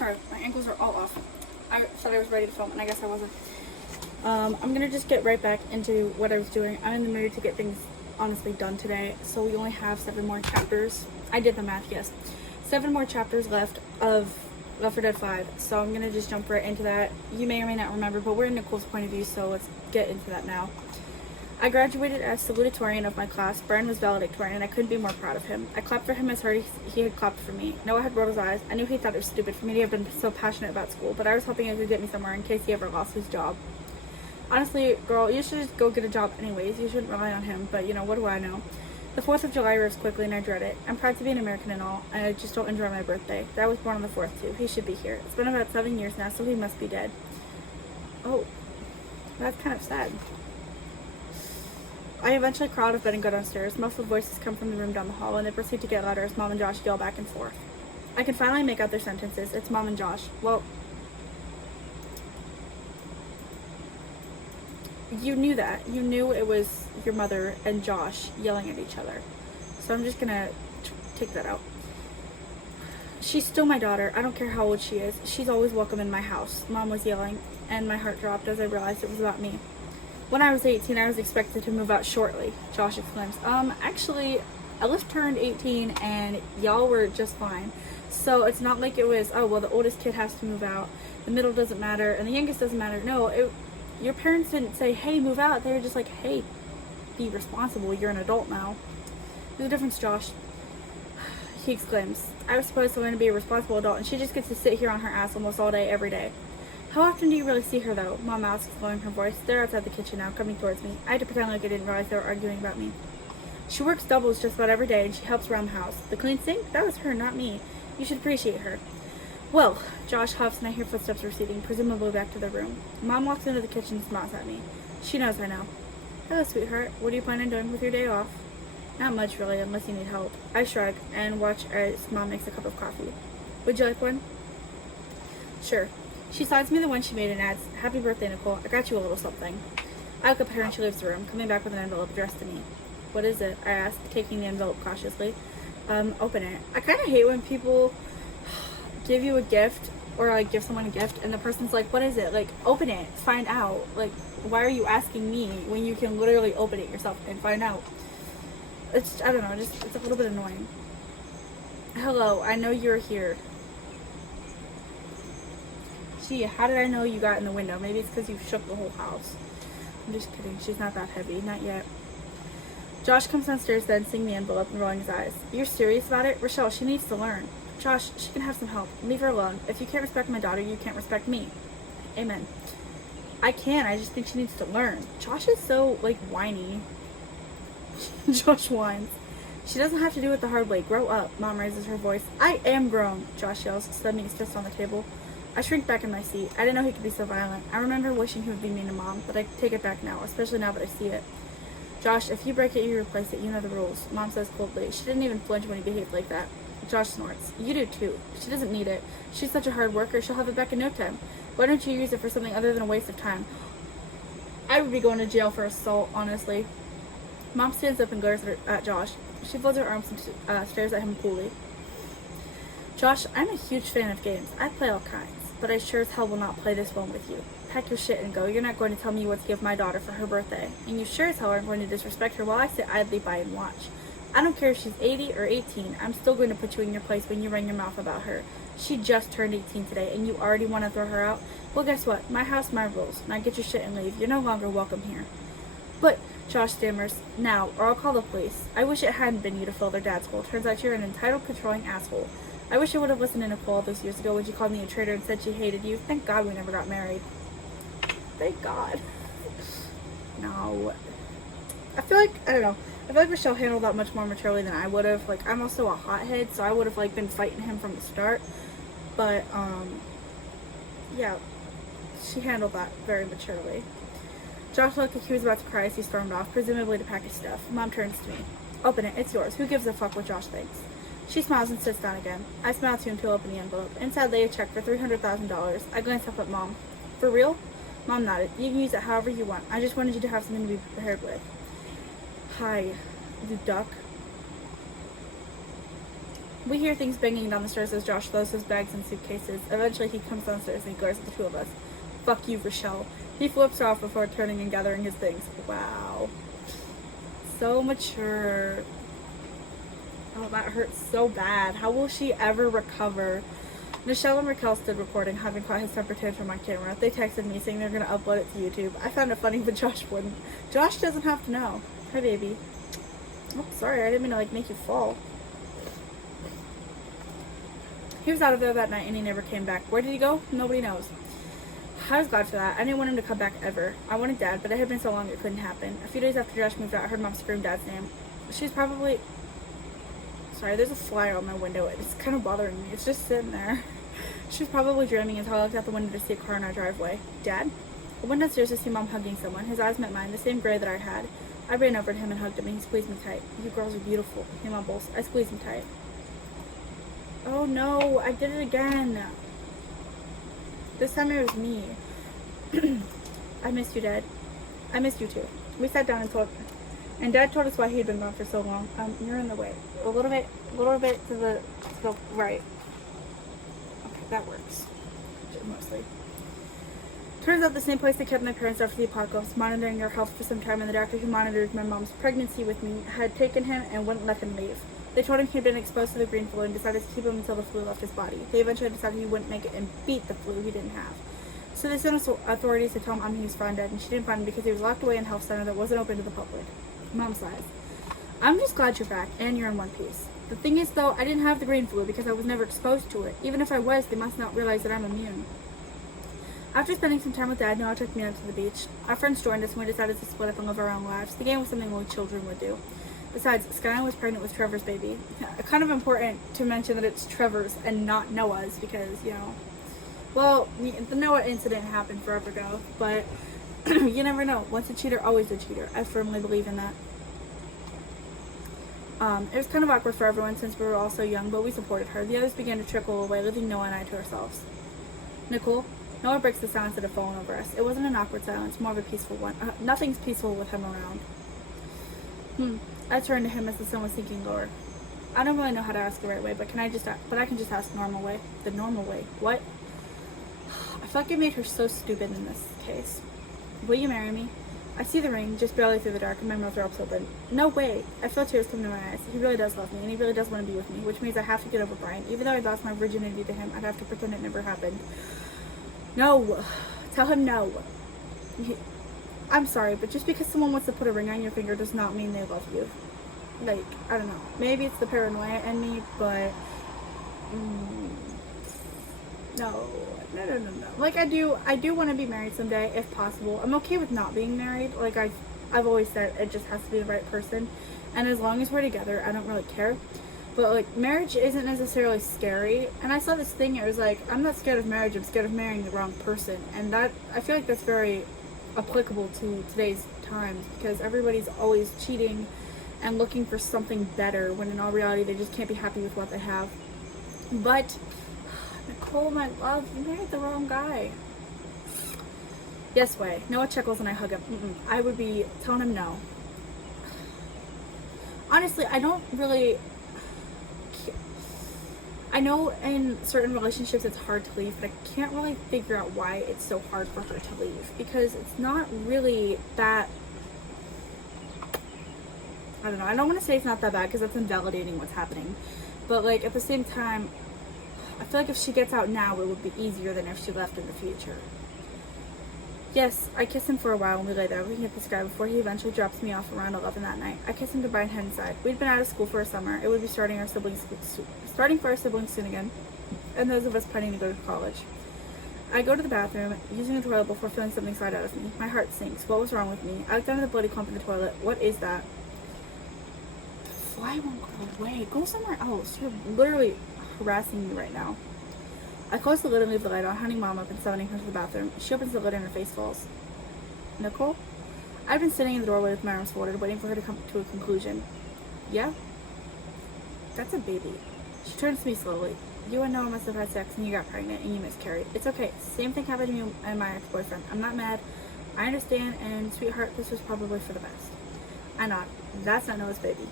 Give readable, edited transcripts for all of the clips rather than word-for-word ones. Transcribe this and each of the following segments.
Sorry, my ankles are all off. I said I was ready to film, and I guess I wasn't. I'm gonna just get right back into what I was doing. I'm in the mood to get things honestly done today. So we only have 7 more chapters. I did the math, yes. 7 more chapters left of Left 4 Dead 5. So I'm gonna just jump right into that. You may or may not remember, but we're in Nickole's point of view, so let's get into that now. I graduated as salutatorian of my class. Brian was valedictorian, and I couldn't be more proud of him. I clapped for him as hard as he had clapped for me. Noah had rolled his eyes. I knew he thought it was stupid for me to have been so passionate about school, but I was hoping it could get me somewhere in case he ever lost his job. Honestly, girl, you should just go get a job anyways. You shouldn't rely on him, but you know, what do I know? The 4th of July arrives quickly and I dread it. I'm proud to be an American and all, and I just don't enjoy my birthday. Dad was born on the 4th too. He should be here. It's been about 7 years now, so he must be dead. Oh, that's kind of sad. I eventually crawl out of bed and go downstairs. Muffled voices come from the room down the hall, and they proceed to get louder as Mom and Josh yell back and forth. I can finally make out their sentences. It's Mom and Josh. Well, you knew that. You knew it was your mother and Josh yelling at each other. So I'm just gonna take that out. She's still my daughter. I don't care how old she is. She's always welcome in my house. Mom was yelling, and my heart dropped as I realized it was about me. When I was 18, I was expected to move out shortly, Josh exclaims. Actually, Ellis turned 18 and y'all were just fine. So it's not like it was, oh, well, the oldest kid has to move out, the middle doesn't matter, and the youngest doesn't matter. No, your parents didn't say, hey, move out. They were just like, hey, be responsible. You're an adult now. There's a difference, Josh. He exclaims. I was supposed to learn to be a responsible adult, and she just gets to sit here on her ass almost all day, every day. How often do you really see her, though? Mom asks, lowering her voice. They're outside the kitchen now, coming towards me. I had to pretend like I didn't realize they were arguing about me. She works doubles just about every day, and she helps around the house. The clean sink? That was her, not me. You should appreciate her. Well, Josh huffs, and I hear footsteps receding, presumably back to their room. Mom walks into the kitchen and smiles at me. She knows I know. Hello, sweetheart. What do you plan on doing with your day off? Not much, really, unless you need help. I shrug and watch as Mom makes a cup of coffee. Would you like one? Sure. She slides me the one she made and adds, Happy birthday, Nicole. I got you a little something. I look up at her and she leaves the room, coming back with an envelope addressed to me. What is it? I asked, taking the envelope cautiously. Open it. I kind of hate when people give you a gift or like give someone a gift and the person's like, what is it? Like, open it. Find out. Like, why are you asking me when you can literally open it yourself and find out? It's, I don't know, it's a little bit annoying. Hello, I know you're here. Gee, how did I know you got in the window? Maybe it's because you shook the whole house. I'm just kidding. She's not that heavy. Not yet. Josh comes downstairs then, seeing the envelope and rolling his eyes. You're serious about it? Rochelle, she needs to learn. Josh, she can have some help. Leave her alone. If you can't respect my daughter, you can't respect me. Amen. I can. I just think she needs to learn. Josh is so, like, whiny. Josh whines. She doesn't have to do it the hard way. Grow up. Mom raises her voice. I am grown, Josh yells, slamming his fist on the table. I shrink back in my seat. I didn't know he could be so violent. I remember wishing he would be mean to Mom, but I take it back now, especially now that I see it. Josh, if you break it, you replace it. You know the rules. Mom says coldly. She didn't even flinch when he behaved like that. Josh snorts. You do too. She doesn't need it. She's such a hard worker, she'll have it back in no time. Why don't you use it for something other than a waste of time? I would be going to jail for assault, honestly. Mom stands up and glares at Josh. She folds her arms and stares at him coolly. Josh, I'm a huge fan of games. I play all kinds, but I sure as hell will not play this one with you. Pack your shit and go. You're not going to tell me what to give my daughter for her birthday. And you sure as hell aren't going to disrespect her while I sit idly by and watch. I don't care if she's 80 or 18. I'm still going to put you in your place when you run your mouth about her. She just turned 18 today, and you already want to throw her out? Well, guess what? My house, my rules. Now get your shit and leave. You're no longer welcome here. But, Josh stammers, now, or I'll call the police. I wish it hadn't been you to fill their dad's hole. Turns out you're an entitled, controlling asshole. I wish I would have listened to Nicole all those years ago when she called me a traitor and said she hated you. Thank God we never got married. Thank God. No. I feel like, I don't know. I feel like Rochelle handled that much more maturely than I would have. Like, I'm also a hothead, so I would have, like, been fighting him from the start. But, yeah. She handled that very maturely. Josh looked like he was about to cry as he stormed off, presumably to pack his stuff. Mom turns to me. Open it. It's yours. Who gives a fuck what Josh thinks? She smiles and sits down again. I smile too until I open the envelope. Inside lay a check for $300,000. I glance up at Mom. For real? Mom nodded. You can use it however you want. I just wanted you to have something to be prepared with. Hi, you duck. We hear things banging down the stairs as Josh throws his bags and suitcases. Eventually, he comes downstairs and he glares at the two of us. Fuck you, Rochelle. He flips off before turning and gathering his things. Wow. So mature. Oh, that hurts so bad. How will she ever recover? Michelle and Raquel stood recording, having caught his temper tantrum on camera. They texted me saying they're going to upload it to YouTube. I found it funny, but Josh wouldn't. Josh doesn't have to know. Hi, baby. Oh, sorry. I didn't mean to, make you fall. He was out of there that night and he never came back. Where did he go? Nobody knows. I was glad for that. I didn't want him to come back ever. I wanted Dad, but it had been so long it couldn't happen. A few days after Josh moved out, I heard Mom scream Dad's name. She's probably... Sorry, there's a fly on my window. It's kind of bothering me. It's just sitting there. She was probably dreaming until I looked out the window to see a car in our driveway. Dad? I went downstairs to see Mom hugging someone. His eyes met mine, the same gray that I had. I ran over to him and hugged him, and he squeezed me tight. You girls are beautiful. He mumbles. I squeezed him tight. Oh no, I did it again. This time it was me. I missed you, Dad. I missed you too. We sat down and talked, and Dad told us why he had been gone for so long. You're in the way. A little bit to the right. Okay, that works. Mostly. Turns out the same place they kept my parents after the apocalypse, monitoring their health for some time, and the doctor who monitored my mom's pregnancy with me had taken him and wouldn't let him leave. They told him he'd been exposed to the green flu and decided to keep him until the flu left his body. They eventually decided he wouldn't make it and beat the flu he didn't have. So they sent authorities to tell Mom he was found dead, and she didn't find him because he was locked away in a health center that wasn't open to the public. Mom sighs. I'm just glad you're back, and you're in one piece. The thing is, though, I didn't have the green flu because I was never exposed to it. Even if I was, they must not realize that I'm immune. After spending some time with Dad, Noah took me out to the beach. Our friends joined us and we decided to split up and live our own lives. The game was something only children would do. Besides, Skyline was pregnant with Trevor's baby. Kind of important to mention that it's Trevor's and not Noah's because, well, the Noah incident happened forever ago, but you never know. Once a cheater, always a cheater. I firmly believe in that. It was kind of awkward for everyone since we were all so young, but we supported her. The others began to trickle away, leaving Noah and I to ourselves. Nicole? Noah breaks the silence that had fallen over us. It wasn't an awkward silence, more of a peaceful one. Nothing's peaceful with him around. I turned to him as the sun was sinking lower. I don't really know how to ask the right way, but I can just ask the normal way. The normal way. What? I felt like I made her so stupid in this case. Will you marry me? I see the ring, just barely through the dark, and my mouth drops open. No way! I feel tears come to my eyes. He really does love me, and he really does want to be with me, which means I have to get over Brian. Even though I lost my virginity to him, I'd have to pretend it never happened. No! Tell him no. I'm sorry, but just because someone wants to put a ring on your finger does not mean they love you. Like, I don't know. Maybe it's the paranoia in me, but... No. Like, I do want to be married someday, if possible. I'm okay with not being married. Like, I've always said, it just has to be the right person. And as long as we're together, I don't really care. But, like, marriage isn't necessarily scary. And I saw this thing, it was like, I'm not scared of marriage, I'm scared of marrying the wrong person. And that, I feel like that's very applicable to today's times. Because everybody's always cheating and looking for something better, when in all reality, they just can't be happy with what they have. But... Nicole, my love, you married the wrong guy. Yes way. Noah chuckles and I hug him. I would be telling him no. Honestly, I don't really... I know in certain relationships it's hard to leave, but I can't really figure out why it's so hard for her to leave. Because it's not really that... I don't know. I don't want to say it's not that bad because that's invalidating what's happening. But, like, at the same time... I feel like if she gets out now, it would be easier than if she left in the future. Yes, I kissed him for a while and we lay there looking at the sky before he eventually drops me off around 11 that night. I kissed him goodbye and head inside. We'd been out of school for a summer. It would be starting for our siblings soon again, and those of us planning to go to college. I go to the bathroom, using the toilet before feeling something slide out of me. My heart sinks. What was wrong with me? I look down at the bloody clump in the toilet. What is that? The fly won't go away. Go somewhere else. You're literally... harassing me right now. I close the lid and leave the light on, hunting Mom up and summoning her to the bathroom. She opens the lid and her face falls. Nicole? I've been sitting in the doorway with my arms folded, waiting for her to come to a conclusion. Yeah? That's a baby. She turns to me slowly. You and Noah must have had sex and you got pregnant and you miscarried. It's okay. Same thing happened to me and my ex-boyfriend. I'm not mad. I understand, and sweetheart, this was probably for the best. I nod. That's not Noah's baby.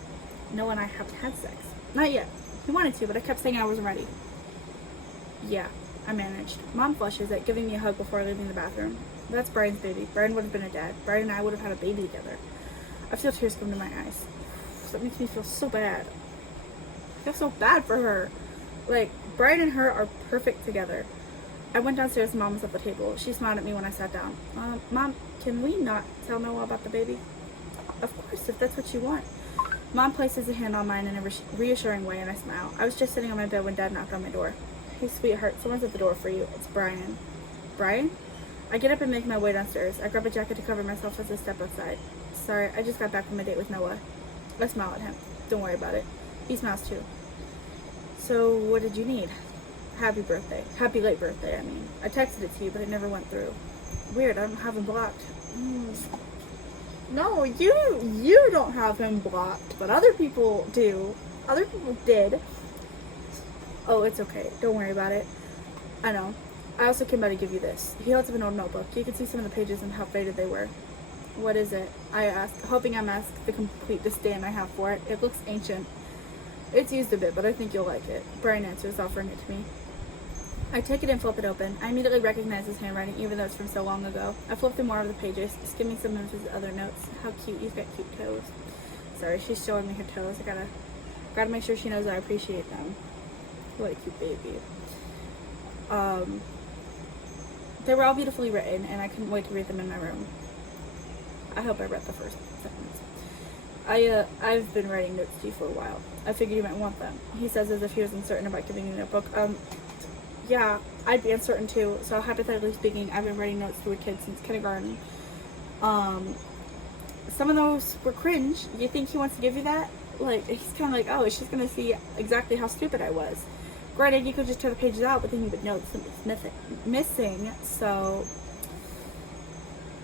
Noah and I haven't had sex. Not yet. He wanted to, but I kept saying I wasn't ready. Yeah, I managed. Mom flushes it, giving me a hug before leaving the bathroom. That's Brian's baby. Brian would have been a dad. Brian and I would have had a baby together. I feel tears come to my eyes. That makes me feel so bad. I feel so bad for her. Like, Brian and her are perfect together. I went downstairs and Mom was at the table. She smiled at me when I sat down. Mom, can we not tell Noah about the baby? Of course, if that's what you want. Mom places a hand on mine in a reassuring way and I smile. I was just sitting on my bed when Dad knocked on my door. Hey, sweetheart, someone's at the door for you. It's Brian. Brian? I get up and make my way downstairs. I grab a jacket to cover myself as I step outside. Sorry, I just got back from a date with Noah. I smile at him. Don't worry about it. He smiles too. So, what did you need? Happy birthday. Happy late birthday, I mean. I texted it to you, but it never went through. Weird, I don't have him blocked. No, you don't have him blocked, but other people do. Other people did. Oh, it's okay. Don't worry about it. I know. I also came by to give you this. He holds up an old notebook. You can see some of the pages and how faded they were. What is it? I asked, hoping I masked the complete disdain I have for it. It looks ancient. It's used a bit, but I think you'll like it. Brian answers, offering it to me. I take it and flip it open. I immediately recognize his handwriting, even though it's from so long ago. I flip through more of the pages, skimming some of his other notes. How cute. He's got cute toes. Sorry, she's showing me her toes. I gotta make sure she knows I appreciate them. What a cute baby. They were all beautifully written, and I couldn't wait to read them in my room. I hope I read the first sentence. I've been writing notes to you for a while. I figured you might want them. He says as if he was uncertain about giving me a notebook. Yeah, I'd be uncertain too. So hypothetically speaking, I've been writing notes to a kid since kindergarten. Some of those were cringe. You think he wants to give you that? Like, he's kind of like, oh, she's going to see exactly how stupid I was. Granted, you could just tear the pages out, but then you would know that something's missing. So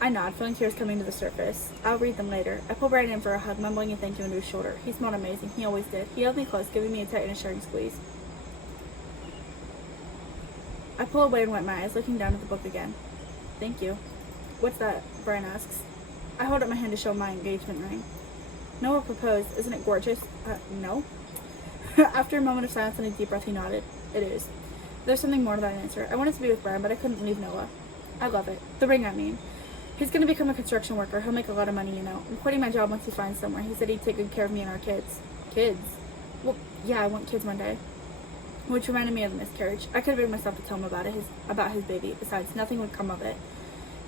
I nod, feeling tears coming to the surface. I'll read them later. I pull Brian in for a hug, mumbling a thank you into his shoulder. He smelled amazing. He always did. He held me close, giving me a tight and assuring squeeze. I pull away and wipe my eyes, looking down at the book again. Thank you. What's that? Brian asks. I hold up my hand to show my engagement ring. Noah proposed. Isn't it gorgeous? No. After a moment of silence and a deep breath, he nodded. It is. There's something more to that answer. I wanted to be with Brian, but I couldn't leave Noah. I love it. The ring, I mean. He's going to become a construction worker. He'll make a lot of money, you know. I'm quitting my job once he finds somewhere. He said he'd take good care of me and our kids. Kids? Well, yeah, I want kids one day. Which reminded me of the miscarriage. I could bring myself to tell him about his baby. Besides, nothing would come of it.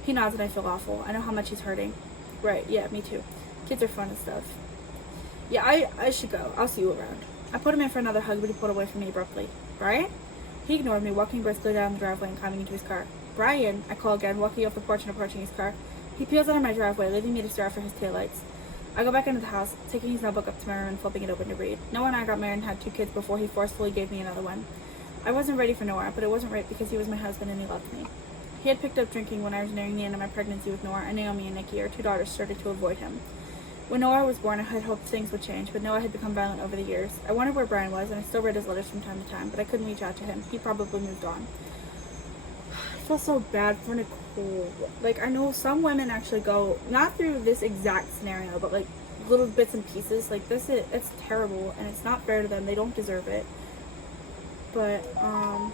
He nods and I feel awful. I know how much he's hurting. Right, yeah, me too. Kids are fun and stuff. Yeah, I should go. I'll see you around. I put him in for another hug, but he pulled away from me abruptly. Brian? He ignored me, walking briskly down the driveway and climbing into his car. Brian, I call again, walking off the porch and approaching his car. He peels out of my driveway, leaving me to stare for his taillights. I go back into the house, taking his notebook up to my room and flipping it open to read. Noah and I got married and had 2 kids before he forcefully gave me another one. I wasn't ready for Noah, but it wasn't right because he was my husband and he loved me. He had picked up drinking when I was nearing the end of my pregnancy with Noah, and Naomi and Nikki, our 2 daughters, started to avoid him. When Noah was born, I had hoped things would change, but Noah had become violent over the years. I wondered where Brian was, and I still read his letters from time to time, but I couldn't reach out to him. He probably moved on. I feel so bad for Nicole. Like, I know some women actually go, not through this exact scenario, but like little bits and pieces. Like, it's terrible, and it's not fair to them. They don't deserve it. But, oh,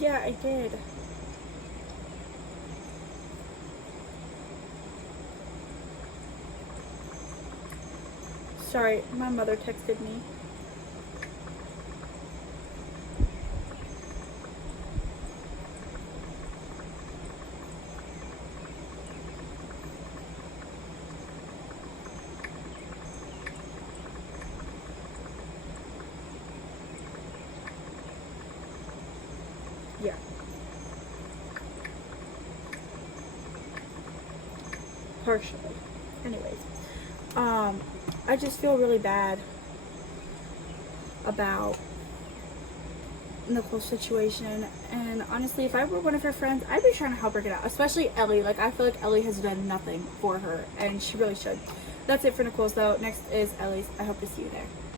yeah, I did. Sorry, my mother texted me. Yeah. Partially. Anyways. I just feel really bad about Nicole's situation, and honestly, if I were one of her friends, I'd be trying to help her get out, especially Ellie. Like, I feel like Ellie has done nothing for her, and she really should. That's it for Nicole's, though. Next is Ellie's. I hope to see you there.